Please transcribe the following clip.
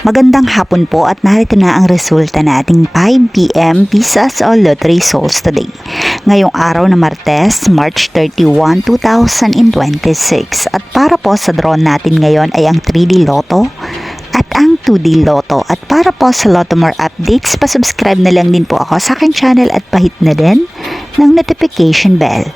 Magandang hapon po at narito na ang resulta nating 5 p.m. Visas o Lottery Souls today. Ngayong araw na Martes, March 31, 2026. At para po sa draw natin ngayon ay ang 3D Lotto at ang 2D Lotto. At para po sa Lotto More updates, pasubscribe na lang din po ako sa aking channel at pahit na din ng notification bell.